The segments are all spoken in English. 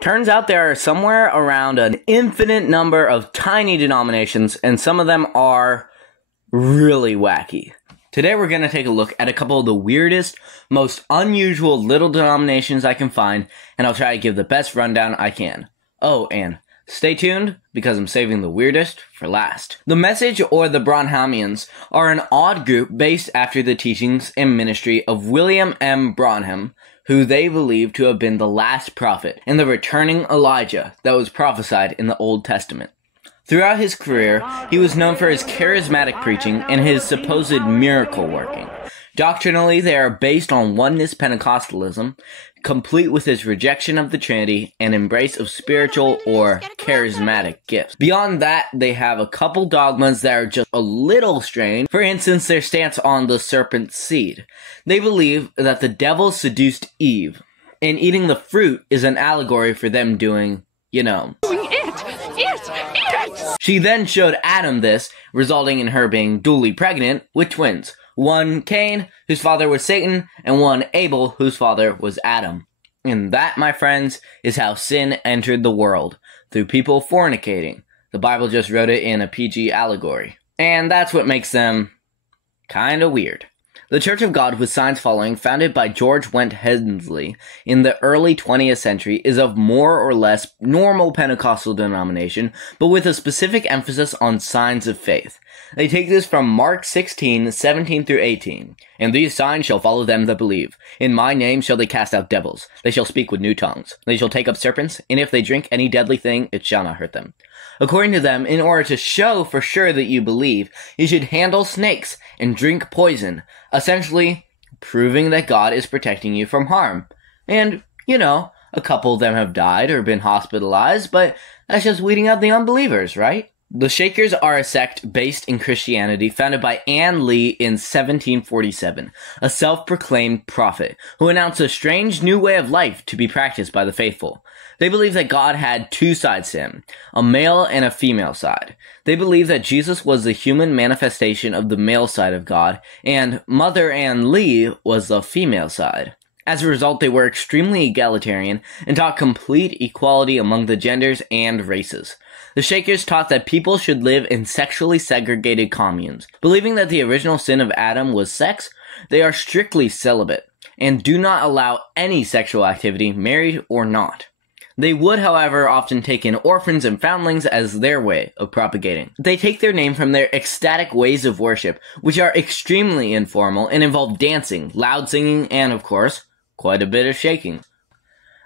Turns out there are somewhere around an infinite number of tiny denominations, and some of them are really wacky. Today we're going to take a look at a couple of the weirdest, most unusual little denominations I can find, and I'll try to give the best rundown I can. Oh, and stay tuned, because I'm saving the weirdest for last. The Message, or the Branhamians, are an odd group based after the teachings and ministry of William M. Branham, who they believe to have been the last prophet and the returning Elijah that was prophesied in the Old Testament. Throughout his career, he was known for his charismatic preaching and his supposed miracle working. Doctrinally, they are based on oneness Pentecostalism, complete with his rejection of the Trinity and embrace of spiritual or charismatic gifts. Beyond that, they have a couple dogmas that are just a little strange. For instance, their stance on the serpent's seed. They believe that the devil seduced Eve, and eating the fruit is an allegory for them doing, you know. She then showed Adam this, resulting in her being duly pregnant with twins. One Cain, whose father was Satan, and one Abel, whose father was Adam. And that, my friends, is how sin entered the world, through people fornicating. The Bible just wrote it in a PG allegory. And that's what makes them kinda weird. The Church of God with Signs Following, founded by George Went Hensley in the early 20th century, is of more or less normal Pentecostal denomination, but with a specific emphasis on signs of faith. They take this from Mark 16, 17 through 18. And these signs shall follow them that believe. In my name shall they cast out devils. They shall speak with new tongues. They shall take up serpents, and if they drink any deadly thing, it shall not hurt them. According to them, in order to show for sure that you believe, you should handle snakes and drink poison, essentially proving that God is protecting you from harm. And, you know, a couple of them have died or been hospitalized, but that's just weeding out the unbelievers, right? The Shakers are a sect based in Christianity founded by Ann Lee in 1747, a self-proclaimed prophet who announced a strange new way of life to be practiced by the faithful. They believe that God had two sides to him, a male and a female side. They believe that Jesus was the human manifestation of the male side of God, and Mother Ann Lee was the female side. As a result, they were extremely egalitarian and taught complete equality among the genders and races. The Shakers taught that people should live in sexually segregated communes. Believing that the original sin of Adam was sex, they are strictly celibate and do not allow any sexual activity, married or not. They would, however, often take in orphans and foundlings as their way of propagating. They take their name from their ecstatic ways of worship, which are extremely informal and involve dancing, loud singing, and, of course, quite a bit of shaking.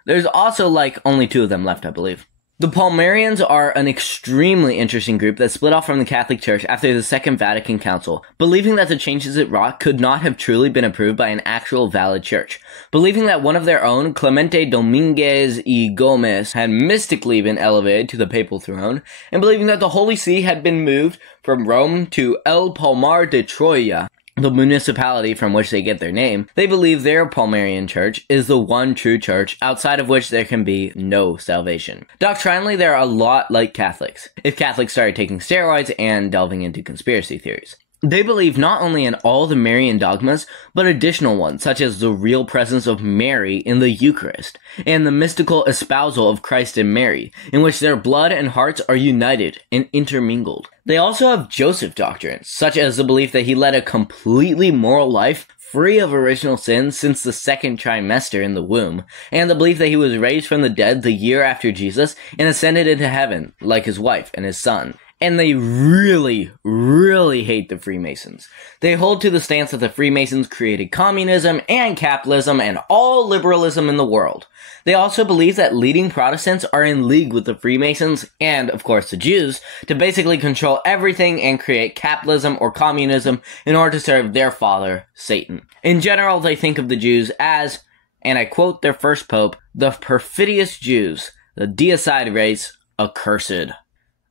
There's also, only two of them left, I believe. The Palmarians are an extremely interesting group that split off from the Catholic Church after the Second Vatican Council, believing that the changes it wrought could not have truly been approved by an actual valid church. Believing that one of their own, Clemente Dominguez y Gomez, had mystically been elevated to the papal throne, and believing that the Holy See had been moved from Rome to El Palmar de Troya, the municipality from which they get their name. They believe their Palmarian church is the one true church outside of which there can be no salvation. Doctrinally, they're a lot like Catholics, if Catholics started taking steroids and delving into conspiracy theories. They believe not only in all the Marian dogmas, but additional ones, such as the real presence of Mary in the Eucharist, and the mystical espousal of Christ and Mary, in which their blood and hearts are united and intermingled. They also have Joseph doctrines, such as the belief that he led a completely moral life, free of original sin since the second trimester in the womb, and the belief that he was raised from the dead the year after Jesus and ascended into heaven, like his wife and his son. And they really, really hate the Freemasons. They hold to the stance that the Freemasons created communism and capitalism and all liberalism in the world. They also believe that leading Protestants are in league with the Freemasons and, of course, the Jews to basically control everything and create capitalism or communism in order to serve their father, Satan. In general, they think of the Jews as, and I quote their first pope, the perfidious Jews, the deicide race, accursed.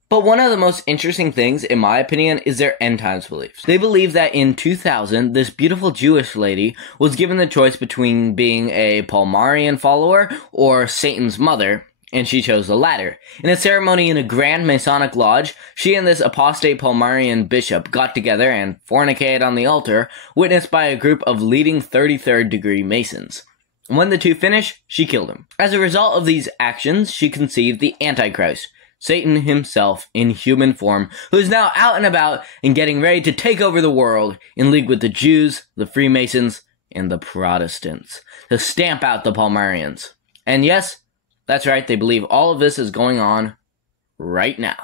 But one of the most interesting things, in my opinion, is their end times beliefs. They believe that in 2000, this beautiful Jewish lady was given the choice between being a Palmarian follower or Satan's mother, and she chose the latter. In a ceremony in a Grand Masonic Lodge, she and this apostate Palmarian bishop got together and fornicated on the altar, witnessed by a group of leading 33rd degree Masons. When the two finish, she killed him. As a result of these actions, she conceived the Antichrist, Satan himself in human form, who is now out and about and getting ready to take over the world in league with the Jews, the Freemasons, and the Protestants to stamp out the Palmarians. And yes, that's right, they believe all of this is going on right now.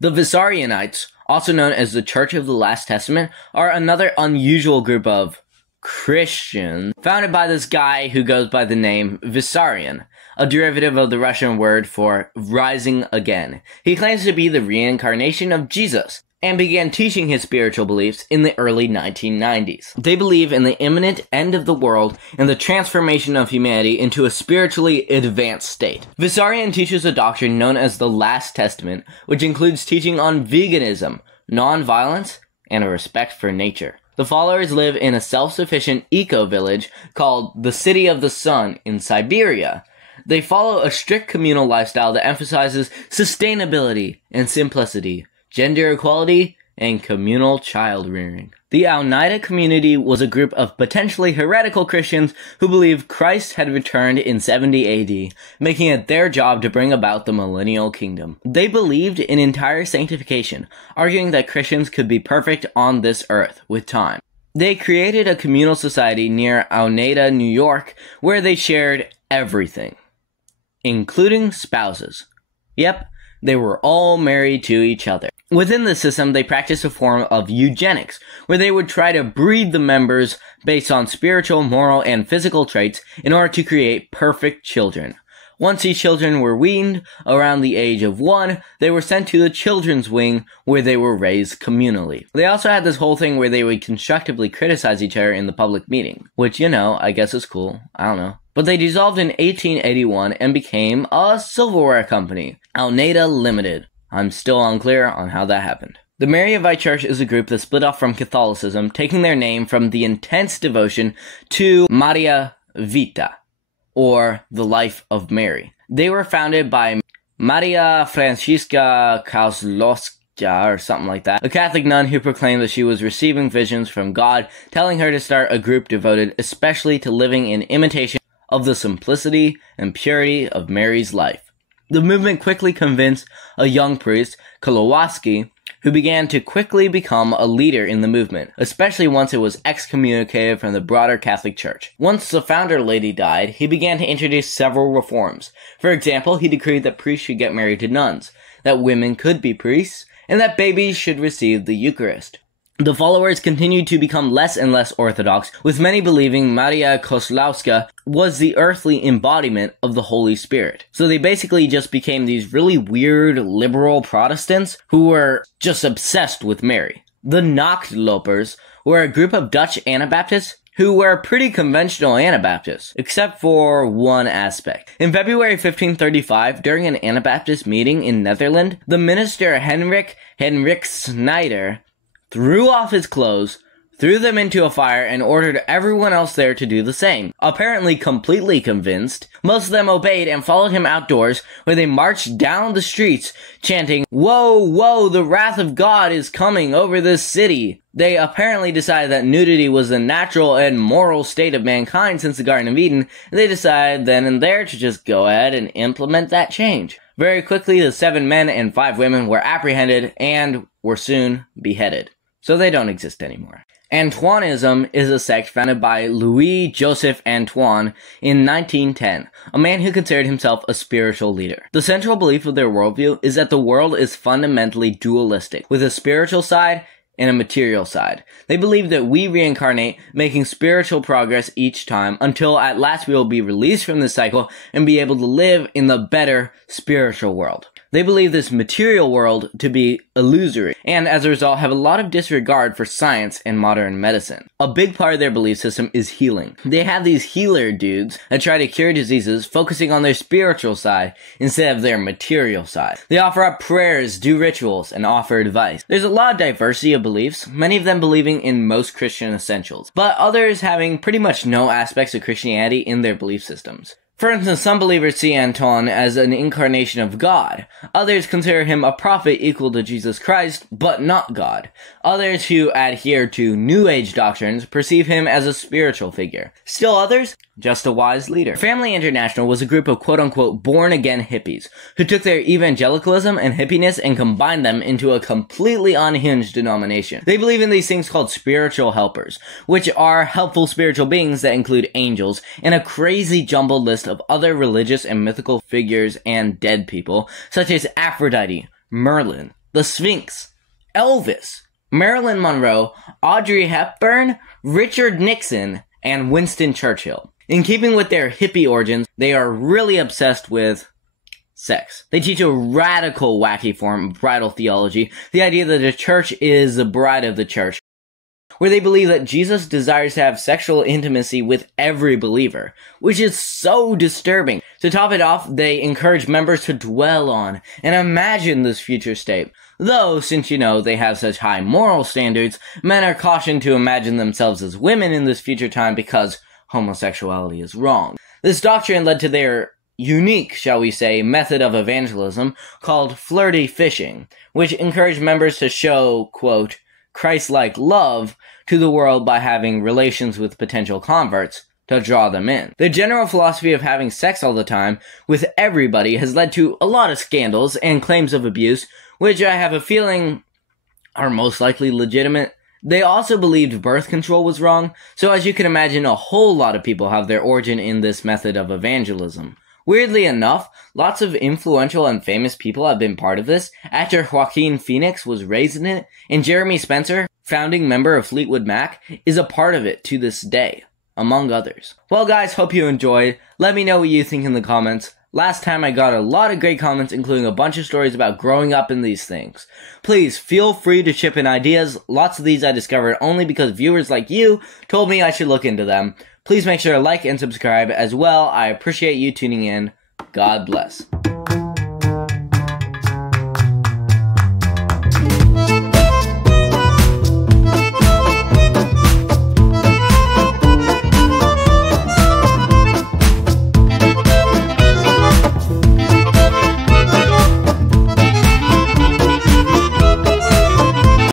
The Vissarionites, also known as the Church of the Last Testament, are another unusual group of Christians founded by this guy who goes by the name Vissarion, a derivative of the Russian word for rising again. He claims to be the reincarnation of Jesus and began teaching his spiritual beliefs in the early 1990s. They believe in the imminent end of the world and the transformation of humanity into a spiritually advanced state. Vissarion teaches a doctrine known as the Last Testament, which includes teaching on veganism, non-violence, and a respect for nature. The followers live in a self-sufficient eco-village called the City of the Sun in Siberia. They follow a strict communal lifestyle that emphasizes sustainability and simplicity, gender equality, and communal child rearing. The Oneida Community was a group of potentially heretical Christians who believed Christ had returned in 70 AD, making it their job to bring about the millennial kingdom. They believed in entire sanctification, arguing that Christians could be perfect on this earth with time. They created a communal society near Oneida, New York, where they shared everything, including spouses. Yep, they were all married to each other. Within the system, they practiced a form of eugenics, where they would try to breed the members based on spiritual, moral, and physical traits in order to create perfect children. Once these children were weaned, around the age of 1, they were sent to the children's wing, where they were raised communally. They also had this whole thing where they would constructively criticize each other in the public meeting, which, I guess is cool. I don't know. But they dissolved in 1881 and became a silverware company, Oneida Limited. I'm still unclear on how that happened. The Mariavite Church is a group that split off from Catholicism, taking their name from the intense devotion to Maria Vita, or the life of Mary. They were founded by Maria Francisca Kozlowska, or something like that, a Catholic nun who proclaimed that she was receiving visions from God, telling her to start a group devoted especially to living in imitation of the simplicity and purity of Mary's life. The movement quickly convinced a young priest, Kowalski, who began to quickly become a leader in the movement, especially once it was excommunicated from the broader Catholic Church. Once the founder lady died, he began to introduce several reforms. For example, he decreed that priests should get married to nuns, that women could be priests, and that babies should receive the Eucharist. The followers continued to become less and less orthodox, with many believing Maria Kozlowska was the earthly embodiment of the Holy Spirit. So they basically just became these really weird liberal Protestants who were just obsessed with Mary. The Naaktlopers were a group of Dutch Anabaptists who were pretty conventional Anabaptists, except for one aspect. In February 1535, during an Anabaptist meeting in Netherlands, the minister Henrik Snyder threw off his clothes, threw them into a fire, and ordered everyone else there to do the same. Apparently completely convinced, most of them obeyed and followed him outdoors, where they marched down the streets, chanting, "Whoa, whoa, the wrath of God is coming over this city." They apparently decided that nudity was the natural and moral state of mankind since the Garden of Eden, and they decided then and there to just go ahead and implement that change. Very quickly, the 7 men and 5 women were apprehended and were soon beheaded. So they don't exist anymore. Atoinism is a sect founded by Louis-Joseph Antoine in 1910, a man who considered himself a spiritual leader. The central belief of their worldview is that the world is fundamentally dualistic, with a spiritual side and a material side. They believe that we reincarnate, making spiritual progress each time, until at last we will be released from this cycle and be able to live in the better spiritual world. They believe this material world to be illusory, and as a result have a lot of disregard for science and modern medicine. A big part of their belief system is healing. They have these healer dudes that try to cure diseases, focusing on their spiritual side instead of their material side. They offer up prayers, do rituals, and offer advice. There's a lot of diversity of beliefs, many of them believing in most Christian essentials, but others having pretty much no aspects of Christianity in their belief systems. For instance, some believers see Anton as an incarnation of God. Others consider him a prophet equal to Jesus Christ, but not God. Others who adhere to New Age doctrines perceive him as a spiritual figure. Still others, just a wise leader. Family International was a group of quote-unquote born-again hippies who took their evangelicalism and hippiness and combined them into a completely unhinged denomination. They believe in these things called spiritual helpers, which are helpful spiritual beings that include angels and a crazy jumbled list of other religious and mythical figures and dead people, such as Aphrodite, Merlin, the Sphinx, Elvis, Marilyn Monroe, Audrey Hepburn, Richard Nixon, and Winston Churchill. In keeping with their hippie origins, they are really obsessed with sex. They teach a radical, wacky form of bridal theology, the idea that the church is the bride of the church, where they believe that Jesus desires to have sexual intimacy with every believer, which is so disturbing. To top it off, they encourage members to dwell on and imagine this future state. Though, since they have such high moral standards, men are cautioned to imagine themselves as women in this future time because homosexuality is wrong. This doctrine led to their unique, shall we say, method of evangelism called flirty fishing, which encouraged members to show, quote, Christ-like love to the world by having relations with potential converts to draw them in. The general philosophy of having sex all the time with everybody has led to a lot of scandals and claims of abuse, which I have a feeling are most likely legitimate. They also believed birth control was wrong, so as you can imagine, a whole lot of people have their origin in this method of evangelism. Weirdly enough, lots of influential and famous people have been part of this. Actor Joaquin Phoenix was raised in it, and Jeremy Spencer, founding member of Fleetwood Mac, is a part of it to this day, among others. Well guys, hope you enjoyed. Let me know what you think in the comments. Last time I got a lot of great comments, including a bunch of stories about growing up in these things. Please feel free to chip in ideas. Lots of these I discovered only because viewers like you told me I should look into them. Please make sure to like and subscribe as well. I appreciate you tuning in. God bless.